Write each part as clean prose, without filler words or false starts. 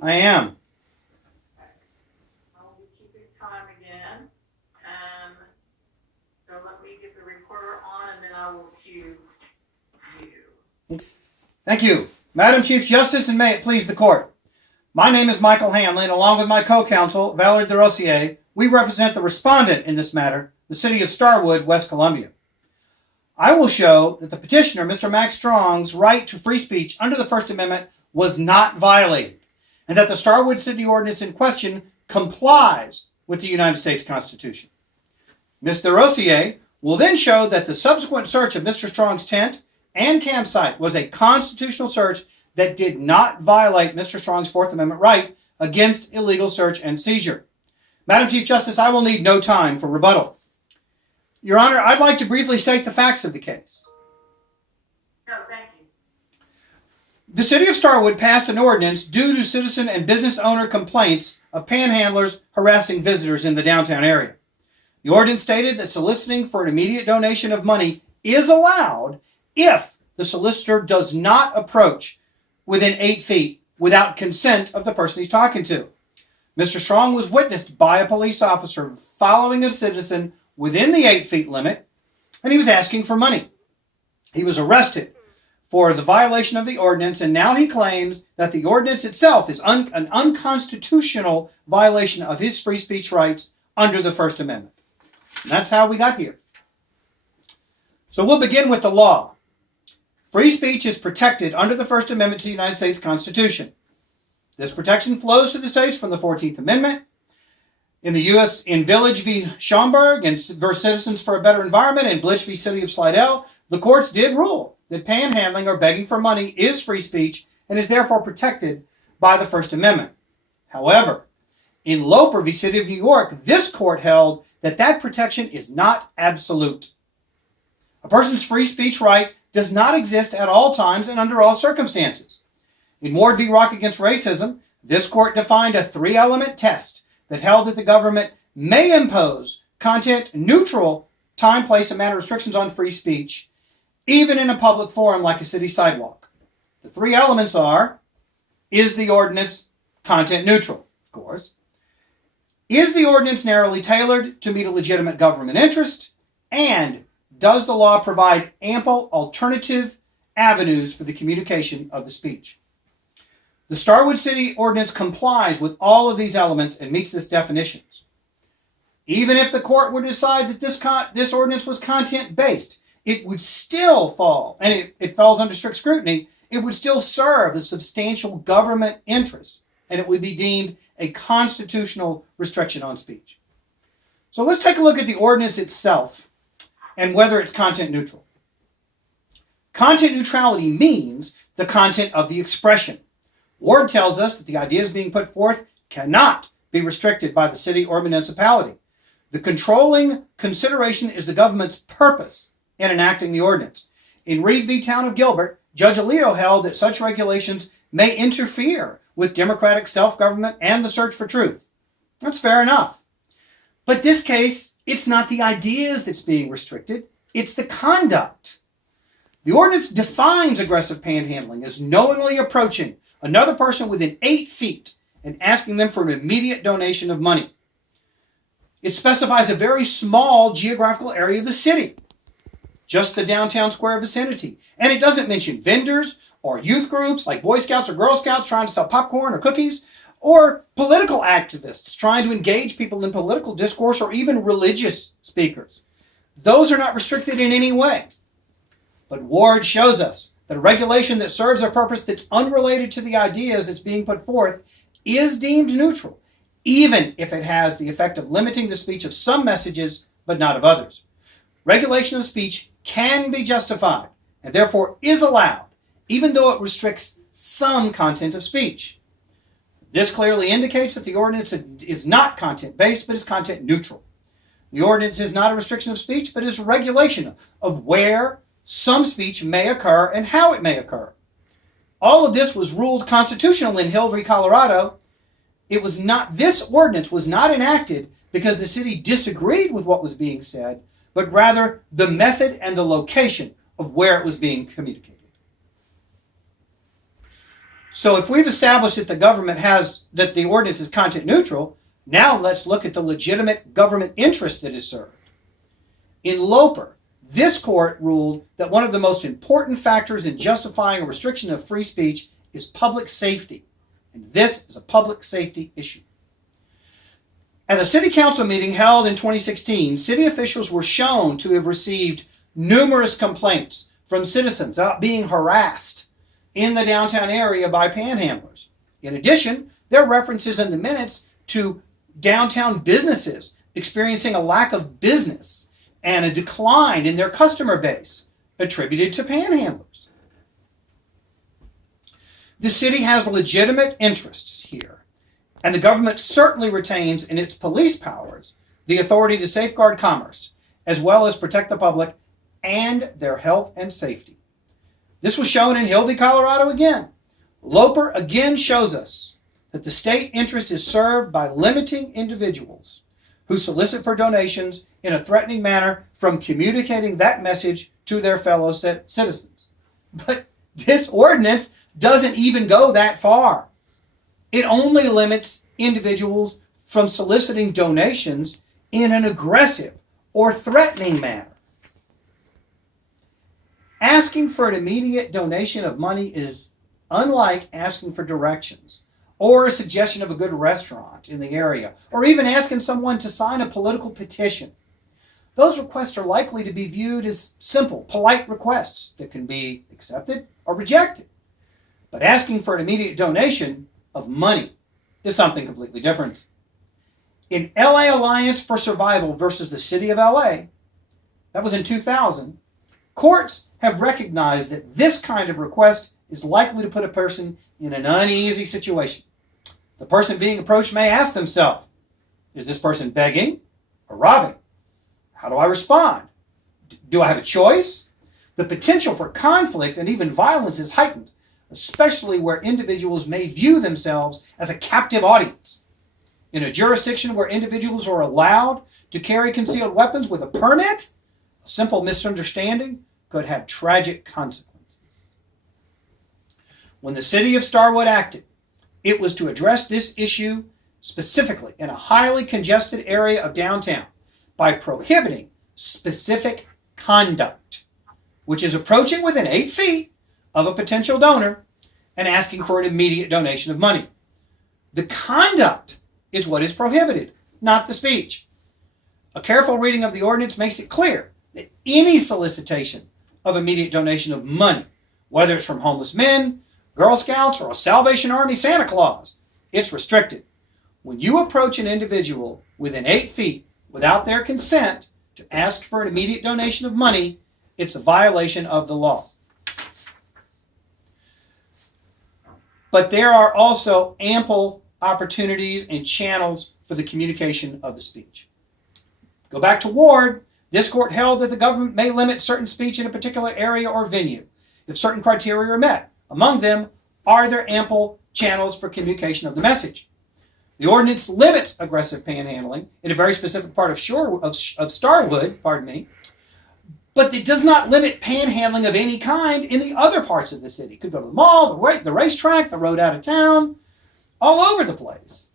I am. I'll be keeping time again. So let me get the recorder on and then I will cue you. Thank you. Madam Chief Justice, and may it please the court. My name is Michael Hanlon. Along with my co-counsel, Valerie DeRosier, we represent the respondent in this matter, the city of Starwood, West Columbia. I will show that the petitioner, Mr. Max Strong's right to free speech under the First Amendment was not violated, and that the Starwood City Ordinance in question complies with the United States Constitution. Ms. DeRosier will then show that the subsequent search of Mr. Strong's tent and campsite was a constitutional search that did not violate Mr. Strong's Fourth Amendment right against illegal search and seizure. Madam Chief Justice, I will need no time for rebuttal. Your Honor, I'd like to briefly state the facts of the case. No, thank you. The City of Starwood passed an ordinance due to citizen and business owner complaints of panhandlers harassing visitors in the downtown area. The ordinance stated that soliciting for an immediate donation of money is allowed if the solicitor does not approach within 8 feet without consent of the person he's talking to. Mr. Strong was witnessed by a police officer following a citizen within the 8 feet limit, and he was asking for money. He was arrested for the violation of the ordinance, and now he claims that the ordinance itself is an unconstitutional violation of his free speech rights under the First Amendment. And that's how we got here. So we'll begin with the law. Free speech is protected under the First Amendment to the United States Constitution. This protection flows to the states from the 14th Amendment. In the U.S., in Village v. Schomburg and versus Citizens for a Better Environment and Blitch v. City of Slidell, the courts did rule that panhandling or begging for money is free speech and is therefore protected by the First Amendment. However, in Loper v. City of New York, this court held that that protection is not absolute. A person's free speech right does not exist at all times and under all circumstances. In Ward v. Rock against Racism, this court defined a 3-element test that held that the government may impose content-neutral time, place, and manner restrictions on free speech, even in a public forum like a city sidewalk. The 3 elements are: is the ordinance content-neutral? Of course. Is the ordinance narrowly tailored to meet a legitimate government interest? And does the law provide ample alternative avenues for the communication of the speech? The Starwood City Ordinance complies with all of these elements and meets this definitions. Even if the court were to decide that this ordinance was content-based, it would still fall, and it falls under strict scrutiny, it would still serve a substantial government interest, and it would be deemed a constitutional restriction on speech. So let's take a look at the ordinance itself and whether it's content neutral. Content neutrality means the content of the expression. Ward tells us that the ideas being put forth cannot be restricted by the city or municipality. The controlling consideration is the government's purpose in enacting the ordinance. In Reed v. Town of Gilbert, Judge Alito held that such regulations may interfere with democratic self-government and the search for truth. That's fair enough. But this case, it's not the ideas that's being restricted, it's the conduct. The ordinance defines aggressive panhandling as knowingly approaching another person within 8 feet and asking them for an immediate donation of money. It specifies a very small geographical area of the city, just the downtown square vicinity. And it doesn't mention vendors or youth groups like Boy Scouts or Girl Scouts trying to sell popcorn or cookies, or political activists trying to engage people in political discourse, or even religious speakers. Those are not restricted in any way. But Ward shows us that a regulation that serves a purpose that's unrelated to the ideas that's being put forth is deemed neutral, even if it has the effect of limiting the speech of some messages but not of others. Regulation of speech can be justified and therefore is allowed, even though it restricts some content of speech. This clearly indicates that the ordinance is not content-based, but is content-neutral. The ordinance is not a restriction of speech, but is regulation of where some speech may occur and how it may occur. All of this was ruled constitutional in Hill v. Colorado. This ordinance was not enacted because the city disagreed with what was being said, but rather the method and the location of where it was being communicated. So if we've established that the ordinance is content neutral, now let's look at the legitimate government interest that is served. In Loper, this court ruled that one of the most important factors in justifying a restriction of free speech is public safety. And this is a public safety issue. At a city council meeting held in 2016, city officials were shown to have received numerous complaints from citizens about being harassed in the downtown area by panhandlers. In addition, there are references in the minutes to downtown businesses experiencing a lack of business and a decline in their customer base attributed to panhandlers. The city has legitimate interests here, and the government certainly retains in its police powers the authority to safeguard commerce, as well as protect the public and their health and safety. This was shown in Hill v. Colorado again. Loper again shows us that the state interest is served by limiting individuals who solicit for donations in a threatening manner from communicating that message to their fellow citizens. But this ordinance doesn't even go that far. It only limits individuals from soliciting donations in an aggressive or threatening manner. Asking for an immediate donation of money is unlike asking for directions or a suggestion of a good restaurant in the area, or even asking someone to sign a political petition. Those requests are likely to be viewed as simple, polite requests that can be accepted or rejected. But asking for an immediate donation of money is something completely different. In LA Alliance for Survival versus the City of LA, that was in 2000, courts have recognized that this kind of request is likely to put a person in an uneasy situation. The person being approached may ask themselves, is this person begging or robbing? How do I respond? Do I have a choice? The potential for conflict and even violence is heightened, especially where individuals may view themselves as a captive audience. In a jurisdiction where individuals are allowed to carry concealed weapons with a permit, a simple misunderstanding could have tragic consequences. When the city of Starwood acted, it was to address this issue specifically in a highly congested area of downtown by prohibiting specific conduct, which is approaching within 8 feet of a potential donor and asking for an immediate donation of money. The conduct is what is prohibited, not the speech. A careful reading of the ordinance makes it clear that any solicitation of immediate donation of money, whether it's from homeless men, Girl Scouts, or a Salvation Army Santa Claus, it's restricted. When you approach an individual within 8 feet without their consent to ask for an immediate donation of money, it's a violation of the law. But there are also ample opportunities and channels for the communication of the speech. Go back to Ward. This court held that the government may limit certain speech in a particular area or venue if certain criteria are met. Among them, are there ample channels for communication of the message? The ordinance limits aggressive panhandling in a very specific part of Starwood, but it does not limit panhandling of any kind in the other parts of the city. It could go to the mall, the racetrack, the road out of town, all over the place.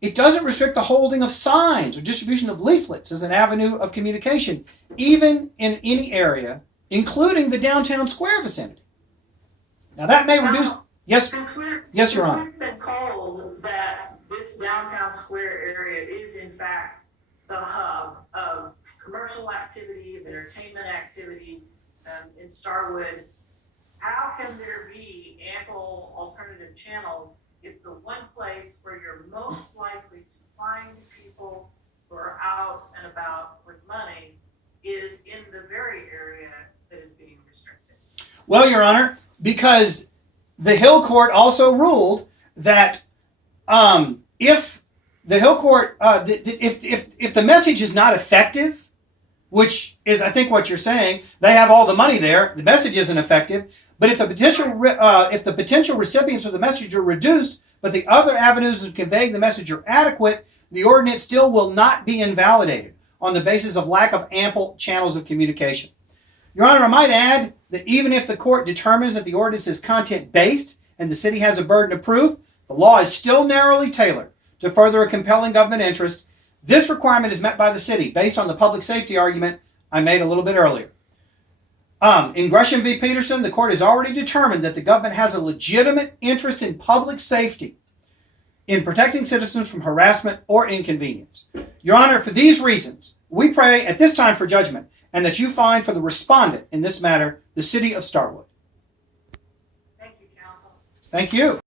It doesn't restrict the holding of signs or distribution of leaflets as an avenue of communication, even in any area, including the downtown square vicinity. Now that may reduce... Yes, Your Honor. We've been told that this downtown square area is in fact the hub of commercial activity, of entertainment activity in Starwood. How can there be ample alternative channels if the one place where you're most likely to find people who are out and about with money is in the very area that is being restricted? Well, Your Honor, because the Hill Court also ruled that if the Hill Court, if the message is not effective, which is, I think, what you're saying, they have all the money there, the message isn't effective. But if the potential recipients of the message are reduced, but the other avenues of conveying the message are adequate, the ordinance still will not be invalidated on the basis of lack of ample channels of communication. Your Honor, I might add that even if the court determines that the ordinance is content-based and the city has a burden of proof, the law is still narrowly tailored to further a compelling government interest. This requirement is met by the city based on the public safety argument I made a little bit earlier. In Gresham v. Peterson, the court has already determined that the government has a legitimate interest in public safety in protecting citizens from harassment or inconvenience. Your Honor, for these reasons, we pray at this time for judgment, and that you find for the respondent in this matter the city of Starwood. Thank you, counsel. Thank you.